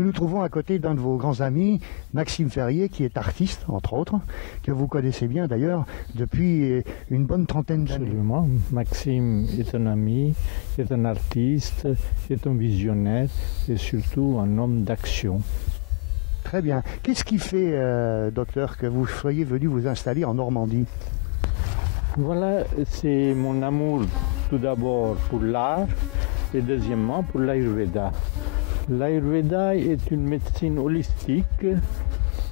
Nous nous trouvons à côté d'un de vos grands amis, Maxime Ferrier, qui est artiste, entre autres, que vous connaissez bien d'ailleurs depuis une bonne trentaine d'années. Absolument. Maxime est un ami, est un artiste, est un visionnaire et surtout un homme d'action. Très bien. Qu'est-ce qui fait, docteur, que vous soyez venu vous installer en Normandie? Voilà, c'est mon amour tout d'abord pour l'art et deuxièmement pour l'Ayurveda. L'Ayurveda est une médecine holistique,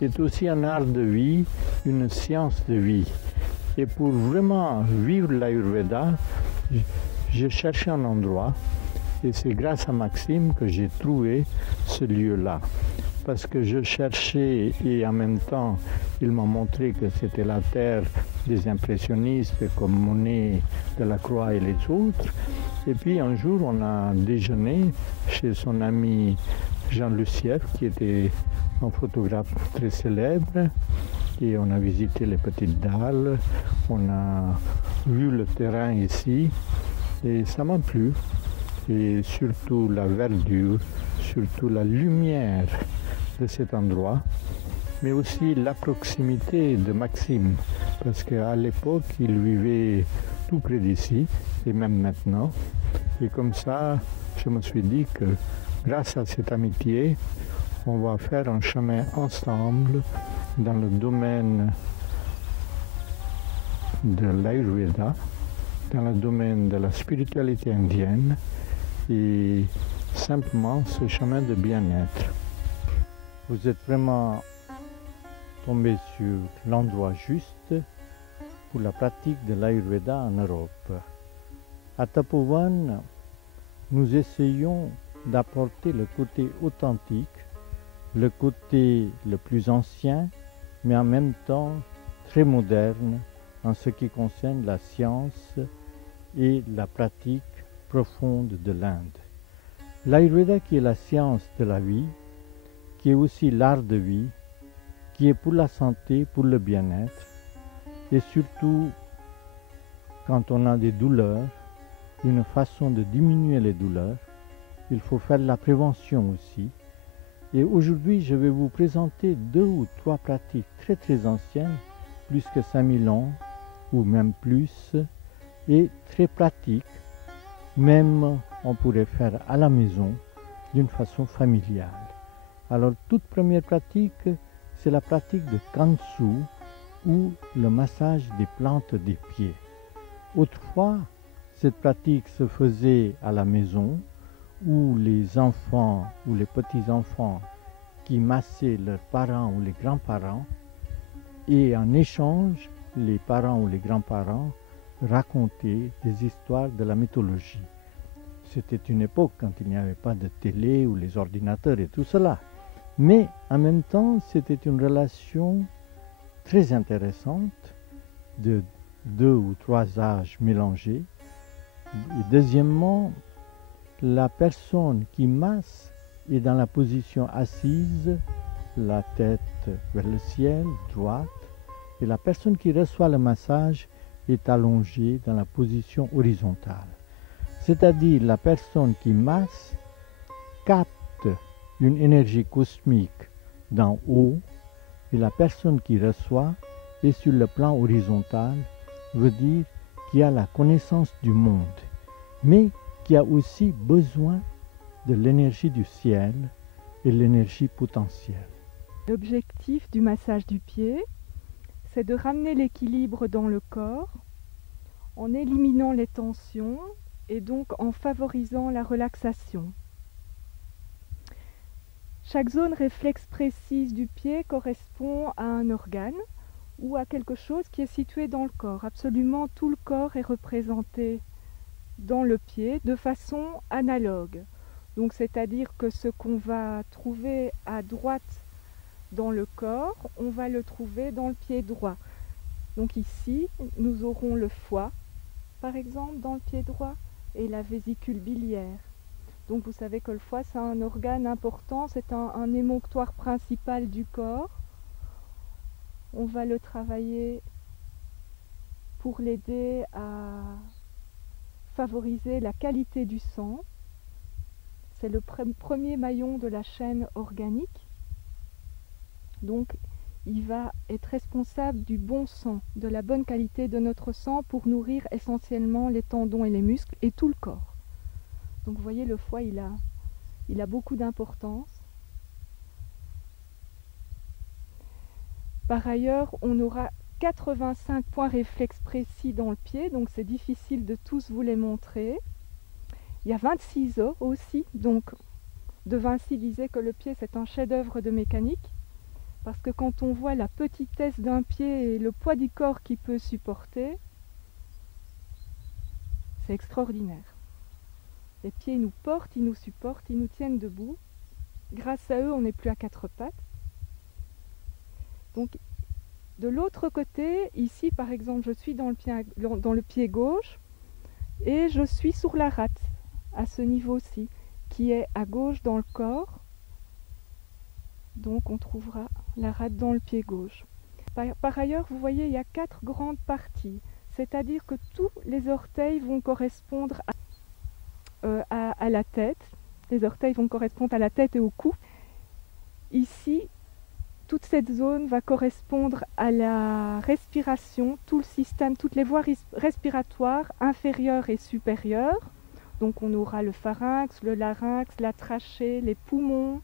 est aussi un art de vie, une science de vie. Et pour vraiment vivre l'Ayurveda, j'ai cherché un endroit et c'est grâce à Maxime que j'ai trouvé ce lieu-là. Parce que je cherchais et en même temps, il m'a montré que c'était la terre des impressionnistes comme Monet, Delacroix et les autres. Et puis un jour, on a déjeuné chez son ami Jean Lucieff, qui était un photographe très célèbre. Et on a visité les petites dalles, on a vu le terrain ici. Et ça m'a plu. Et surtout la verdure, surtout la lumière de cet endroit, mais aussi la proximité de Maxime, parce qu'à l'époque, il vivait tout près d'ici, et même maintenant. Et comme ça, je me suis dit que grâce à cette amitié, on va faire un chemin ensemble dans le domaine de l'Ayurveda, dans le domaine de la spiritualité indienne, et simplement ce chemin de bien-être. Vous êtes vraiment tombé sur l'endroit juste pour la pratique de l'Ayurveda en Europe. À Tapovan, nous essayons d'apporter le côté authentique, le côté le plus ancien, mais en même temps très moderne en ce qui concerne la science et la pratique profonde de l'Inde. L'Ayurveda qui est la science de la vie, qui est aussi l'art de vie, qui est pour la santé, pour le bien-être, et surtout quand on a des douleurs, une façon de diminuer les douleurs, il faut faire de la prévention aussi. Et aujourd'hui, je vais vous présenter 2 ou 3 pratiques très très anciennes, plus que 5000 ans, ou même plus, et très pratiques, même on pourrait faire à la maison, d'une façon familiale. Alors, toute première pratique, c'est la pratique de Kansu, ou le massage des plantes des pieds. Autrefois, cette pratique se faisait à la maison, où les enfants ou les petits-enfants qui massaient leurs parents ou les grands-parents, et en échange, les parents ou les grands-parents racontaient des histoires de la mythologie. C'était une époque quand il n'y avait pas de télé ou les ordinateurs et tout cela. Mais en même temps, c'était une relation très intéressante de 2 ou 3 âges mélangés. Et deuxièmement, la personne qui masse est dans la position assise, la tête vers le ciel, droite, et la personne qui reçoit le massage est allongée dans la position horizontale. C'est-à-dire la personne qui masse capte une énergie cosmique d'en haut et la personne qui reçoit est sur le plan horizontal, veut dire qui a la connaissance du monde, mais qui a aussi besoin de l'énergie du ciel et l'énergie potentielle. L'objectif du massage du pied, c'est de ramener l'équilibre dans le corps en éliminant les tensions et donc en favorisant la relaxation. Chaque zone réflexe précise du pied correspond à un organe ou à quelque chose qui est situé dans le corps. Absolument tout le corps est représenté dans le pied de façon analogue. Donc c'est-à-dire que ce qu'on va trouver à droite dans le corps, on va le trouver dans le pied droit. Donc ici, nous aurons le foie, par exemple, dans le pied droit, et la vésicule biliaire. Donc vous savez que le foie, c'est un organe important, c'est un émonctoire principal du corps. On va le travailler pour l'aider à favoriser la qualité du sang. c'est le premier maillon de la chaîne organique. Donc, il va être responsable du bon sang, de la bonne qualité de notre sang pour nourrir essentiellement les tendons et les muscles et tout le corps. Donc, vous voyez, le foie, il a beaucoup d'importance. Par ailleurs, on aura 85 points réflexes précis dans le pied, donc c'est difficile de tous vous les montrer. Il y a 26 os aussi, donc De Vinci disait que le pied c'est un chef-d'œuvre de mécanique, parce que quand on voit la petitesse d'un pied et le poids du corps qu'il peut supporter, c'est extraordinaire. Les pieds nous portent, ils nous supportent, ils nous tiennent debout. Grâce à eux, on n'est plus à quatre pattes. Donc, de l'autre côté, ici par exemple, je suis dans le pied gauche et je suis sur la rate, à ce niveau-ci, qui est à gauche dans le corps. Donc on trouvera la rate dans le pied gauche. Par ailleurs, vous voyez, il y a 4 grandes parties, c'est-à-dire que tous les orteils vont correspondre à la tête. Les orteils vont correspondre à la tête et au cou. Ici, toute cette zone va correspondre à la respiration, tout le système, toutes les voies respiratoires inférieures et supérieures. Donc on aura le pharynx, le larynx, la trachée, les poumons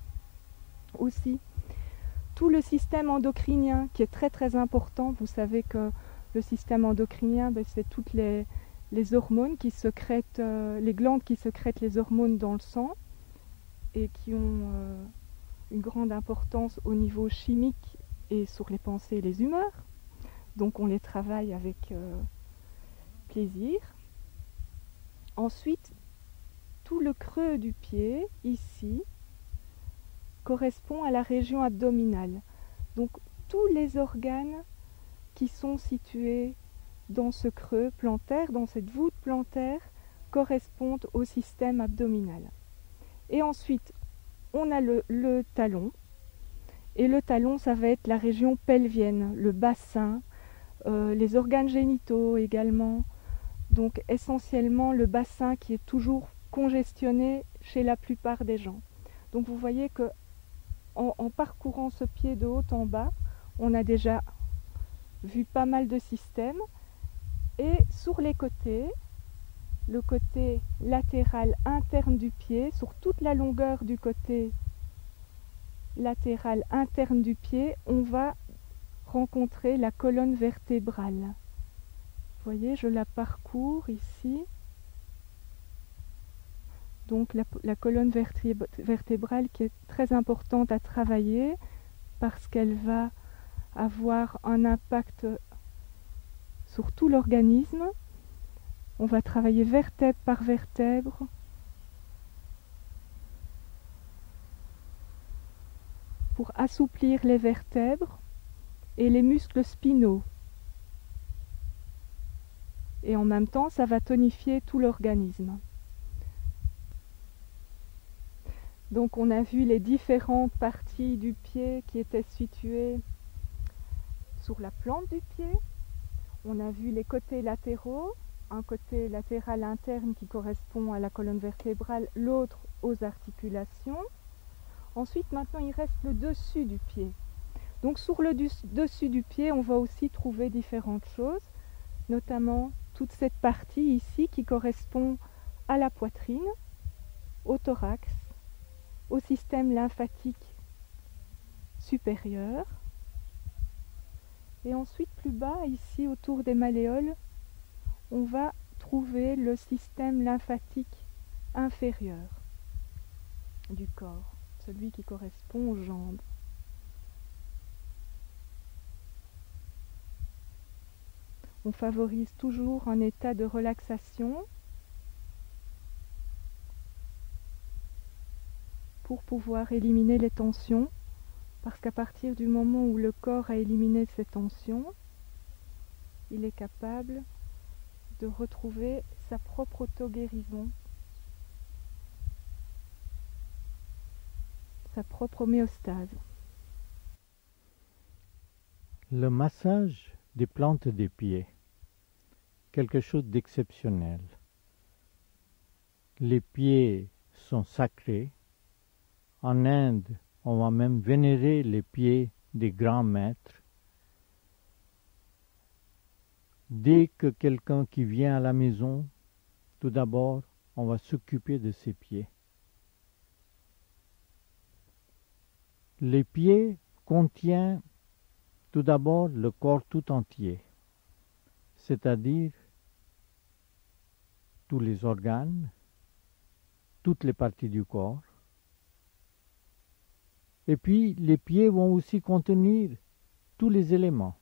aussi. Tout le système endocrinien qui est très très important. Vous savez que le système endocrinien, c'est toutes les hormones qui sécrètent, les glandes qui sécrètent les hormones dans le sang et qui ont une grande importance au niveau chimique et sur les pensées et les humeurs. Donc on les travaille avec plaisir. Ensuite, tout le creux du pied, ici, correspond à la région abdominale. Donc tous les organes qui sont situés dans ce creux plantaire, dans cette voûte plantaire, correspondent au système abdominal. Et ensuite, on a le talon. Et le talon, ça va être la région pelvienne, le bassin, les organes génitaux également. Donc essentiellement le bassin qui est toujours congestionné chez la plupart des gens. Donc vous voyez que en parcourant ce pied de haut en bas, on a déjà vu pas mal de systèmes. Et sur les côtés, le côté latéral interne du pied, sur toute la longueur du côté latéral interne du pied, on va rencontrer la colonne vertébrale. Vous voyez, je la parcours ici. Donc la colonne vertébrale qui est très importante à travailler parce qu'elle va avoir un impact sur tout l'organisme. On va travailler vertèbre par vertèbre pour assouplir les vertèbres et les muscles spinaux. Et en même temps, ça va tonifier tout l'organisme. Donc on a vu les différentes parties du pied qui étaient situées sur la plante du pied. On a vu les côtés latéraux, un côté latéral interne qui correspond à la colonne vertébrale, l'autre aux articulations. Ensuite, maintenant, il reste le dessus du pied. Donc sur le dessus du pied, on va aussi trouver différentes choses, notamment toute cette partie ici qui correspond à la poitrine, au thorax, au système lymphatique supérieur. Et ensuite, plus bas, ici autour des malléoles, on va trouver le système lymphatique inférieur du corps, celui qui correspond aux jambes. On favorise toujours un état de relaxation pour pouvoir éliminer les tensions, parce qu'à partir du moment où le corps a éliminé ces tensions, il est capable de retrouver sa propre auto-guérison, sa propre homéostase. Le massage des plantes des pieds, quelque chose d'exceptionnel. Les pieds sont sacrés. En Inde, on va même vénérer les pieds des grands maîtres. Dès que quelqu'un qui vient à la maison, tout d'abord, on va s'occuper de ses pieds. Les pieds contiennent tout d'abord le corps tout entier, c'est-à-dire tous les organes, toutes les parties du corps. Et puis, les pieds vont aussi contenir tous les éléments.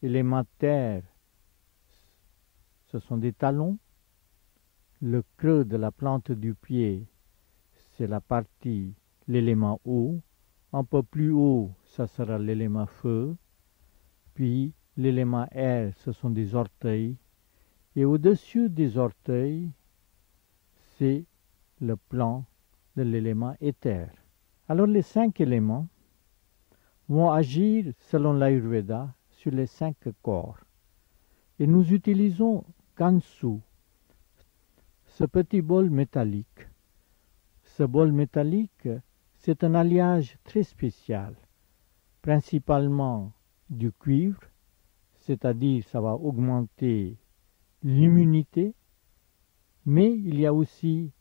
Éléments terre, ce sont des talons. Le creux de la plante du pied, c'est la partie, l'élément eau. Un peu plus haut, ça sera l'élément feu. Puis, l'élément air, ce sont des orteils. Et au-dessus des orteils, c'est le plan de l'élément éther. Alors les 5 éléments vont agir selon l'Ayurveda sur les 5 corps. Et nous utilisons Kansu, ce petit bol métallique. Ce bol métallique, c'est un alliage très spécial, principalement du cuivre, c'est-à-dire ça va augmenter l'immunité, mais il y a aussi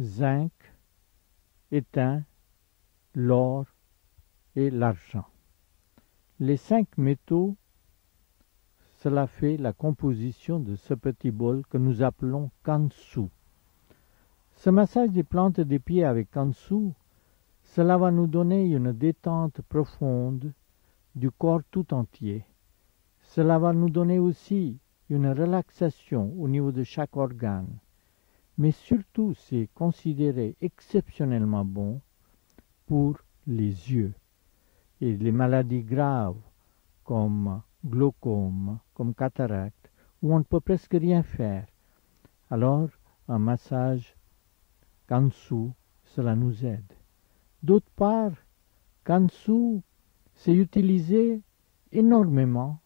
zinc, étain, l'or et l'argent. Les 5 métaux, cela fait la composition de ce petit bol que nous appelons Kansu. Ce massage des plantes des pieds avec Kansu, cela va nous donner une détente profonde du corps tout entier. Cela va nous donner aussi une relaxation au niveau de chaque organe. Mais surtout, c'est considéré exceptionnellement bon pour les yeux. Et les maladies graves comme glaucome, comme cataracte, où on ne peut presque rien faire. Alors, un massage Kansu, cela nous aide. D'autre part, Kansu, c'est utilisé énormément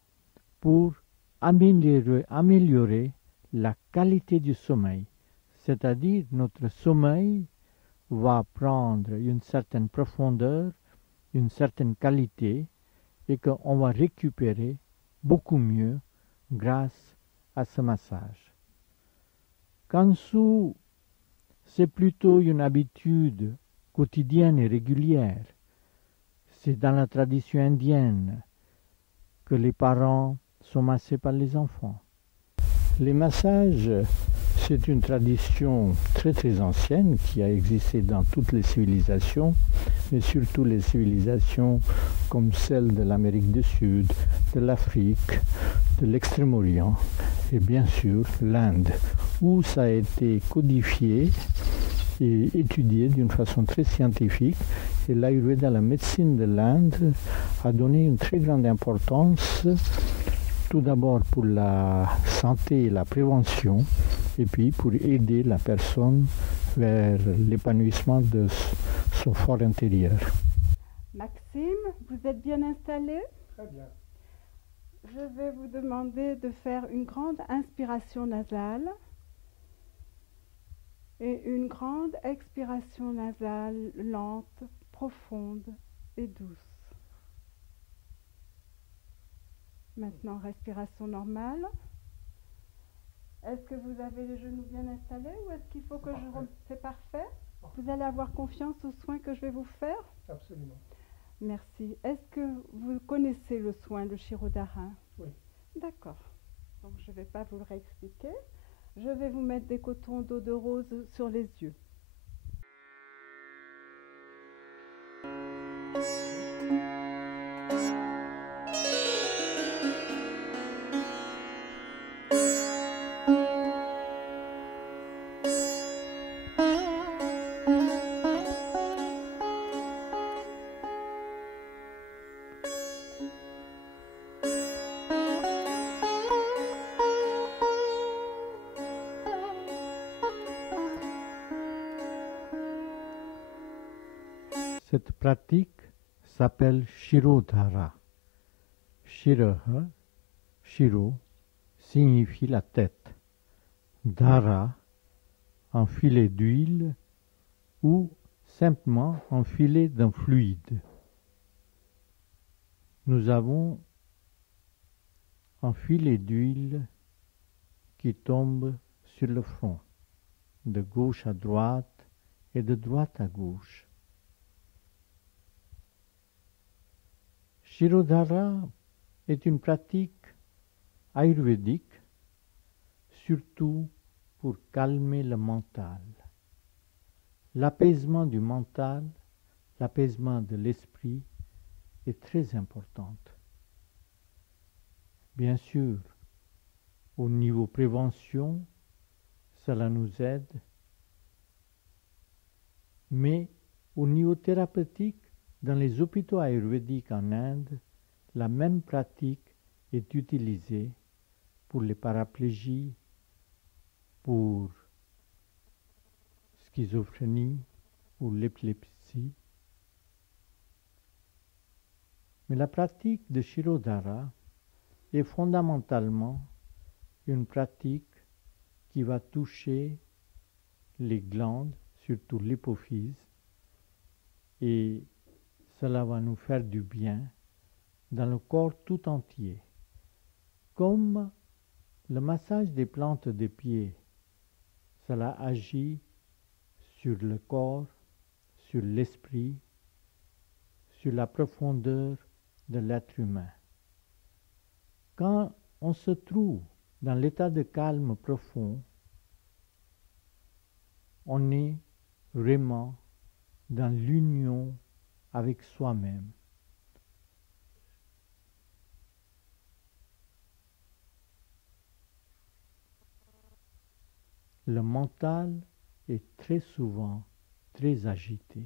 pour améliorer la qualité du sommeil. C'est-à-dire, notre sommeil va prendre une certaine profondeur, une certaine qualité, et qu'on va récupérer beaucoup mieux grâce à ce massage. Kansu, c'est plutôt une habitude quotidienne et régulière. C'est dans la tradition indienne que les parents sont massés par les enfants. Les massages, c'est une tradition très très ancienne qui a existé dans toutes les civilisations, mais surtout les civilisations comme celle de l'Amérique du Sud, de l'Afrique, de l'Extrême-Orient et bien sûr l'Inde, où ça a été codifié et étudié d'une façon très scientifique. Et l'Ayurveda, la médecine de l'Inde, a donné une très grande importance, tout d'abord pour la santé et la prévention, et puis pour aider la personne vers l'épanouissement de son fort intérieur. Maxime, vous êtes bien installé? Très bien. Je vais vous demander de faire une grande inspiration nasale et une grande expiration nasale lente, profonde et douce. Maintenant, respiration normale. Est-ce que vous avez les genoux bien installés ou est-ce qu'il faut que C'est parfait. Vous allez avoir confiance aux soins que je vais vous faire? Absolument. Merci. Est-ce que vous connaissez le soin de Shirodhara? Oui. D'accord. Donc je ne vais pas vous le réexpliquer. Je vais vous mettre des cotons d'eau de rose sur les yeux. Cette pratique s'appelle Shirodhara. Shiraha, Shiro, signifie la tête. Dhara, un filet d'huile ou simplement un filet d'un fluide. Nous avons un filet d'huile qui tombe sur le front, de gauche à droite et de droite à gauche. Shirodhara est une pratique ayurvédique, surtout pour calmer le mental. L'apaisement du mental, l'apaisement de l'esprit est très importante. Bien sûr, au niveau prévention, cela nous aide, mais au niveau thérapeutique, dans les hôpitaux ayurvédiques en Inde, la même pratique est utilisée pour les paraplégies, pour schizophrénie ou l'épilepsie. Mais la pratique de Shirodhara est fondamentalement une pratique qui va toucher les glandes, surtout l'hypophyse, et cela va nous faire du bien dans le corps tout entier. Comme le massage des plantes des pieds, cela agit sur le corps, sur l'esprit, sur la profondeur de l'être humain. Quand on se trouve dans l'état de calme profond, on est vraiment dans l'union avec soi-même. Le mental est très souvent très agité.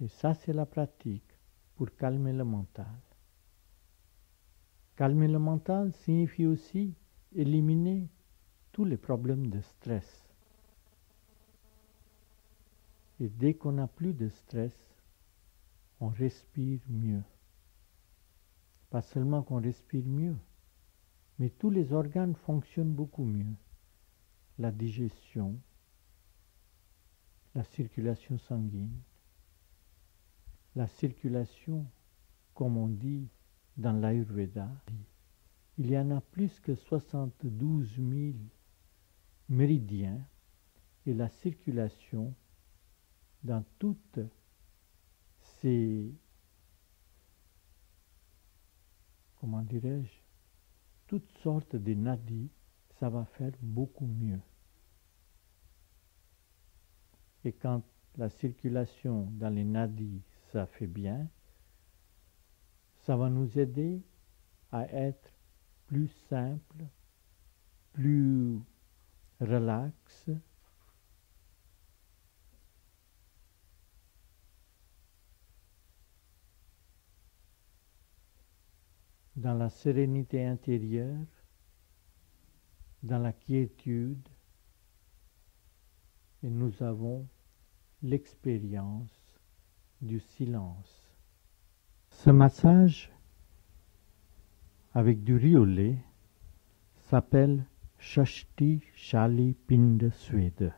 Et ça, c'est la pratique pour calmer le mental. Calmer le mental signifie aussi éliminer tous les problèmes de stress. Et dès qu'on n'a plus de stress, on respire mieux. Pas seulement qu'on respire mieux, mais tous les organes fonctionnent beaucoup mieux. La digestion, la circulation sanguine, la circulation, comme on dit dans l'Ayurveda, il y en a plus que 72 000 méridiens et la circulation dans toutes ces, comment dirais-je, toutes sortes de nadis, ça va faire beaucoup mieux. Et quand la circulation dans les nadis, ça fait bien, ça va nous aider à être plus simple, plus relax, dans la sérénité intérieure, dans la quiétude, et nous avons l'expérience du silence. Ce massage avec du riz au lait s'appelle Shashti Shali Pinda Sweda.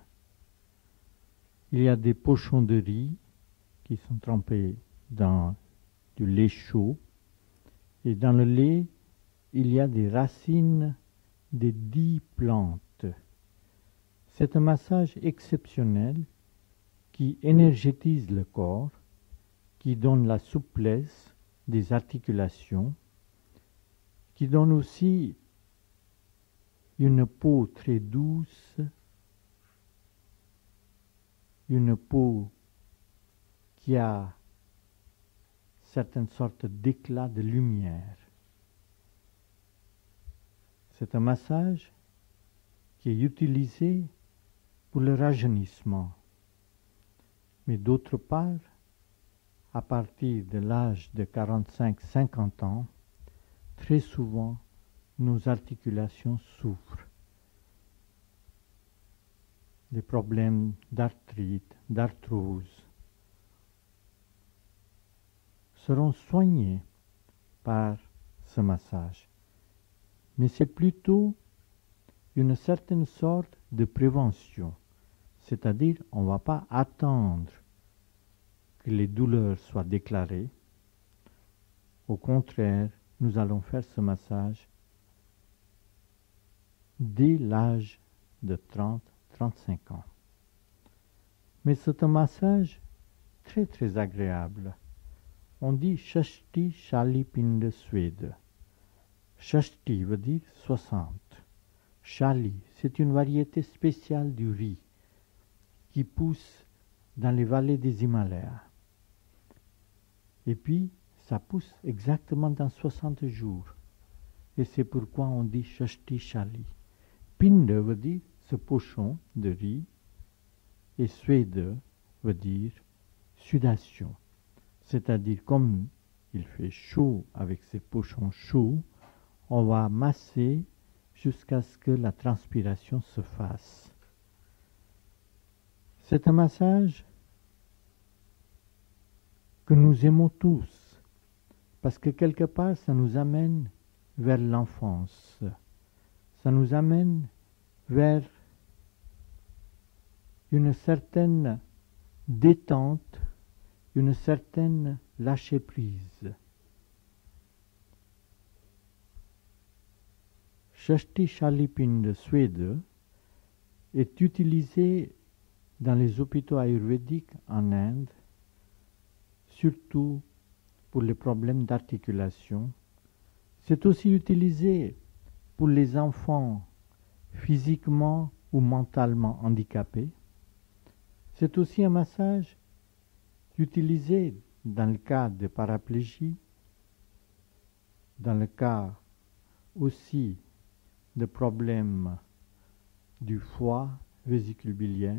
Il y a des pochons de riz qui sont trempés dans du lait chaud, et dans le lait, il y a des racines de 10 plantes. C'est un massage exceptionnel qui énergétise le corps, qui donne la souplesse des articulations, qui donne aussi une peau très douce, une peau qui a certaines sortes d'éclat de lumière. C'est un massage qui est utilisé pour le rajeunissement. Mais d'autre part, à partir de l'âge de 45-50 ans, très souvent, nos articulations souffrent. Des problèmes d'arthrite, d'arthrose, seront soignés par ce massage. Mais c'est plutôt une certaine sorte de prévention. C'est-à-dire, on ne va pas attendre que les douleurs soient déclarées. Au contraire, nous allons faire ce massage dès l'âge de 30-35 ans. Mais c'est un massage très très agréable. On dit Shashti Shali Pinda Swede. Shashti veut dire 60. Shali, c'est une variété spéciale du riz qui pousse dans les vallées des Himalayas. Et puis, ça pousse exactement dans 60 jours. Et c'est pourquoi on dit Shashti Shali. Pinda veut dire ce pochon de riz. Et Swede veut dire sudation. C'est-à-dire, comme il fait chaud avec ces pochons chauds, on va masser jusqu'à ce que la transpiration se fasse. C'est un massage que nous aimons tous, parce que quelque part, ça nous amène vers l'enfance. Ça nous amène vers une certaine détente, une certaine lâcher-prise. Shashti Shali Pinda Swede est utilisé dans les hôpitaux ayurvédiques en Inde, surtout pour les problèmes d'articulation. C'est aussi utilisé pour les enfants physiquement ou mentalement handicapés. C'est aussi un massage utilisé dans le cas de paraplégie, dans le cas aussi de problèmes du foie, vésicule biliaire.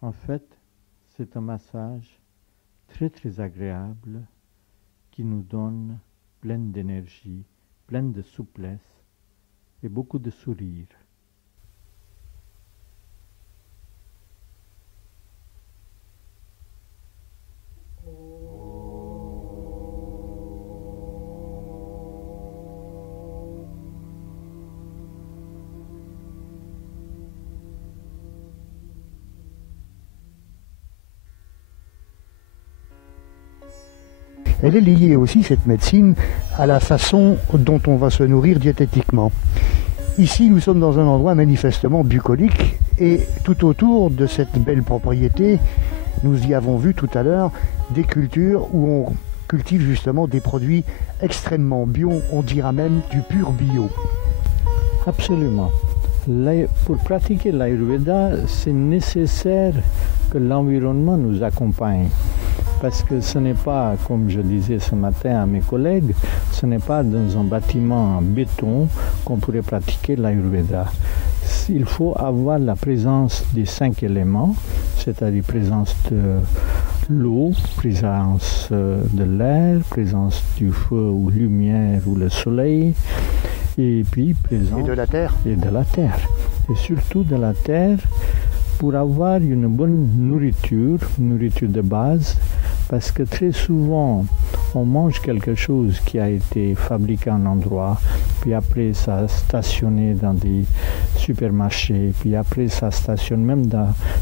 En fait, c'est un massage très très agréable qui nous donne plein d'énergie, plein de souplesse et beaucoup de sourire. Elle est liée aussi, cette médecine, à la façon dont on va se nourrir diététiquement. Ici, nous sommes dans un endroit manifestement bucolique et tout autour de cette belle propriété, nous y avons vu tout à l'heure des cultures où on cultive justement des produits extrêmement bio, on dira même du pur bio. Absolument. Pour pratiquer l'Ayurveda, c'est nécessaire que l'environnement nous accompagne. Parce que ce n'est pas, comme je disais ce matin à mes collègues, ce n'est pas dans un bâtiment en béton qu'on pourrait pratiquer l'Ayurveda. Il faut avoir la présence des 5 éléments, c'est-à-dire présence de l'eau, présence de l'air, présence du feu ou lumière ou le soleil, et puis présence... Et de la terre. Et de la terre. Et surtout de la terre pour avoir une bonne nourriture de base, parce que très souvent, on mange quelque chose qui a été fabriqué en endroit, puis après ça a stationné dans des supermarchés, puis après ça stationne même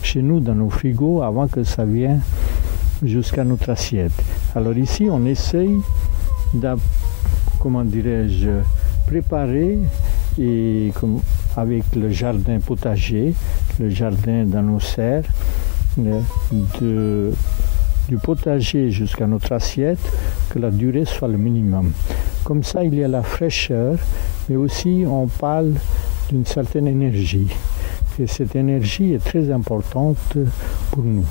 chez nous dans nos frigos avant que ça vienne jusqu'à notre assiette. Alors ici, on essaye préparer et avec le jardin potager, le jardin dans nos serres, du potager jusqu'à notre assiette, que la durée soit le minimum. Comme ça, il y a la fraîcheur, mais aussi on parle d'une certaine énergie. Et cette énergie est très importante pour nous.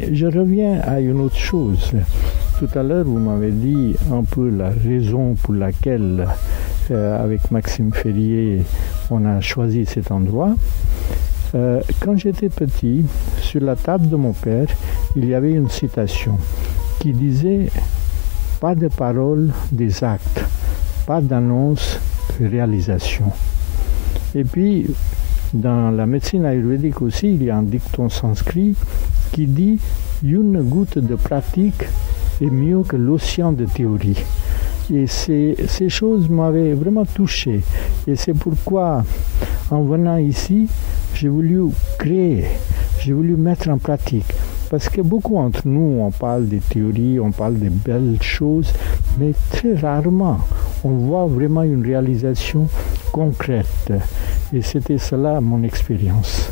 Et je reviens à une autre chose. Tout à l'heure, vous m'avez dit un peu la raison pour laquelle, avec Maxime Ferrier, on a choisi cet endroit. Quand j'étais petit, sur la table de mon père, il y avait une citation qui disait « Pas de paroles, des actes, pas d'annonce, réalisation ». Et puis, dans la médecine ayurvédique aussi, il y a un dicton sanskrit qui dit « Une goutte de pratique est mieux que l'océan de théorie ». Et ces choses m'avaient vraiment touché. Et c'est pourquoi, en venant ici, j'ai voulu créer, j'ai voulu mettre en pratique. Parce que beaucoup entre nous, on parle des théories, on parle des belles choses, mais très rarement, on voit vraiment une réalisation concrète. Et c'était cela mon expérience.